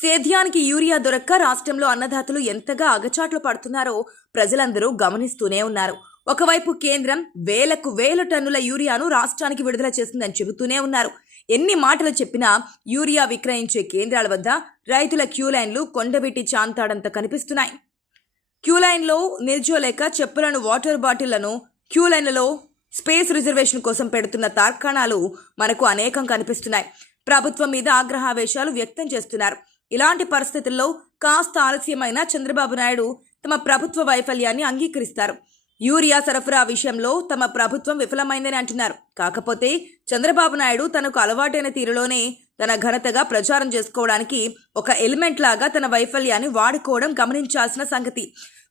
సేద్యానికి యూరియా దొరక్క రాష్ట్రంలో అన్నదాతలు ఎంతగా అగచాట్లు పడుతున్నారో ప్రజలందరూ గమనిస్తూనే ఉన్నారు. ఒకవైపు కేంద్రం వేలకు వేల టన్నుల యూరియాను రాష్ట్రానికి విడుదల చేస్తుందని చెబుతూనే ఉన్నారు. ఎన్ని మాటలు చెప్పినా యూరియా విక్రయించే కేంద్రాల వద్ద రైతుల క్యూలైన్లు కొండబెట్టి చాంతాడంత కనిపిస్తున్నాయి. క్యూలైన్లో నిల్చోలేక చెప్పులను, వాటర్ బాటిళ్లను క్యూలైన్లలో స్పేస్ రిజర్వేషన్ కోసం పెడుతున్న తార్కాణాలు మనకు అనేకం కనిపిస్తున్నాయి. ప్రభుత్వం మీద ఆగ్రహావేశాలు వ్యక్తం చేస్తున్నారు. ఇలాంటి పరిస్థితుల్లో కాస్త ఆలస్యమైన చంద్రబాబు నాయుడు తమ ప్రభుత్వ వైఫల్యాన్ని అంగీకరిస్తారు. యూరియా సరఫరా విషయంలో తమ ప్రభుత్వం విఫలమైందని అంటున్నారు. కాకపోతే చంద్రబాబు నాయుడు తనకు అలవాటైన తీరులోనే తన ఘనతగా ప్రచారం చేసుకోవడానికి ఒక ఎలిమెంట్ లాగా తన వైఫల్యాన్ని వాడుకోవడం గమనించాల్సిన సంగతి.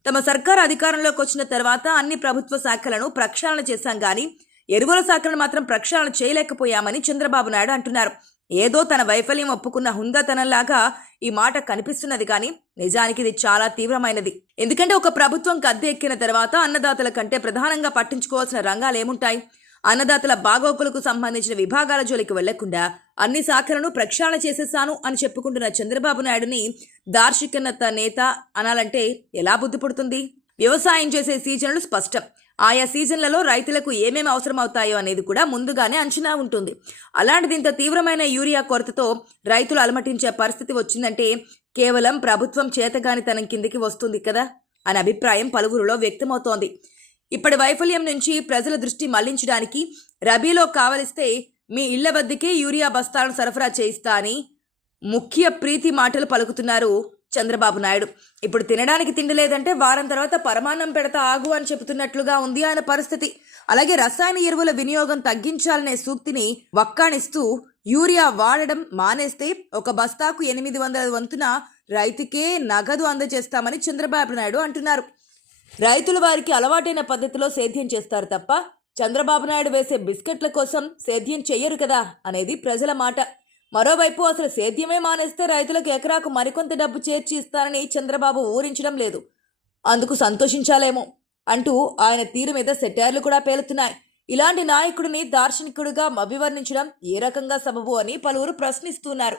తమ సర్కారు అధికారంలోకి వచ్చిన తర్వాత అన్ని ప్రభుత్వ శాఖలను ప్రక్షాళన చేశాం కానీ ఎరువుల శాఖలను మాత్రం ప్రక్షాళన చేయలేకపోయామని చంద్రబాబు నాయుడు అంటున్నారు. ఏదో తన వైఫల్యం ఒప్పుకున్న హుందాతనంలాగా ఈ మాట కనిపిస్తున్నది కానీ నిజానికి ఇది చాలా తీవ్రమైనది. ఎందుకంటే ఒక ప్రభుత్వం గద్దె ఎక్కిన తర్వాత అన్నదాతల కంటే ప్రధానంగా పట్టించుకోవాల్సిన రంగాలు ఏముంటాయి? అన్నదాతల బాగోగులకు సంబంధించిన విభాగాల జోలికి వెళ్లకుండా అన్ని శాఖలను ప్రక్షాళన చేసేశాను అని చెప్పుకుంటున్న చంద్రబాబు నాయుడుని దార్శనికత నేత అనాలంటే ఎలా బుద్ధి పుడుతుంది? వ్యవసాయం చేసే సీజన్లు స్పష్టం. ఆయా సీజన్లలో రైతులకు ఏమేమి అవసరం అవుతాయో అనేది కూడా ముందుగానే అంచనా ఉంటుంది. అలాంటిది ఇంత తీవ్రమైన యూరియా కొరతతో రైతులు అలమటించే పరిస్థితి వచ్చిందంటే కేవలం ప్రభుత్వం చేతగానితనం కిందికి వస్తుంది కదా అనే అభిప్రాయం పలువురిలో వ్యక్తమవుతోంది. ఇప్పటి వైఫల్యం నుంచి ప్రజల దృష్టి మళ్లించడానికి రబీలో కావలిస్తే మీ ఇళ్ల వద్దకే యూరియా బస్తాలను సరఫరా చేయిస్తా అని ముఖ్య ప్రీతి మాటలు పలుకుతున్నారు చంద్రబాబు నాయుడు. ఇప్పుడు తినడానికి తిండి లేదంటే వారం తర్వాత పరమాన్నం పెడతా ఆగు అని చెబుతున్నట్లుగా ఉంది ఆయన పరిస్థితి. అలాగే రసాయన ఎరువుల వినియోగం తగ్గించాలనే సూక్తిని వక్కాణిస్తూ యూరియా వాడడం మానేస్తే ఒక బస్తాకు 800 వంతున రైతుకే నగదు అందజేస్తామని చంద్రబాబు నాయుడు అంటున్నారు. రైతులు వారికి అలవాటైన పద్ధతిలో సేద్యం చేస్తారు తప్ప చంద్రబాబు నాయుడు వేసే బిస్కెట్ల కోసం సేద్యం చెయ్యరు కదా అనేది ప్రజల మాట. మరోవైపు అసలు సేద్యమే మానేస్తే రైతులకు ఎకరాకు మరికొంత డబ్బు చేర్చి ఇస్తారని చంద్రబాబు ఊరించడం లేదు. అందుకు సంతోషించాలేమో అంటూ ఆయన తీరు మీద సెటైర్లు కూడా పేలుతున్నాయి. ఇలాంటి నాయకుడిని దార్శనికుడిగా అభివర్ణించడం ఏ రకంగా సబబు అని పలువురు ప్రశ్నిస్తున్నారు.